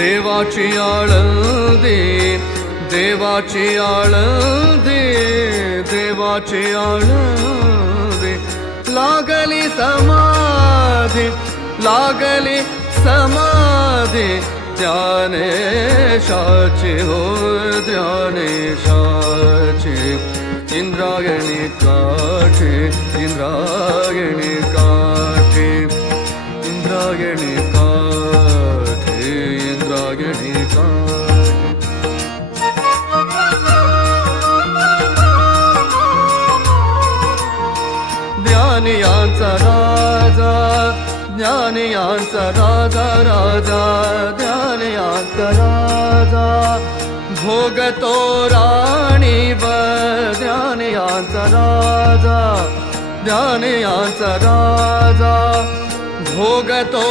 देवाची आळंदी देवाची आळंदी देवाची आळंदी लागली समाधी लागली समाधी ध्यानेशाची हो ध्यानेशाची इंद्रायणी काठी इंद्रायणी काठी इंद्रायणी काठी इंद्रायणी काठी ज्ञानियांचा राजा ज्ञानियांचा राजा राजा ज्ञानियांचा राजा भोगतो राणीवर ज्ञानियांचा राजा ज्ञानियांचा राजा भोगतो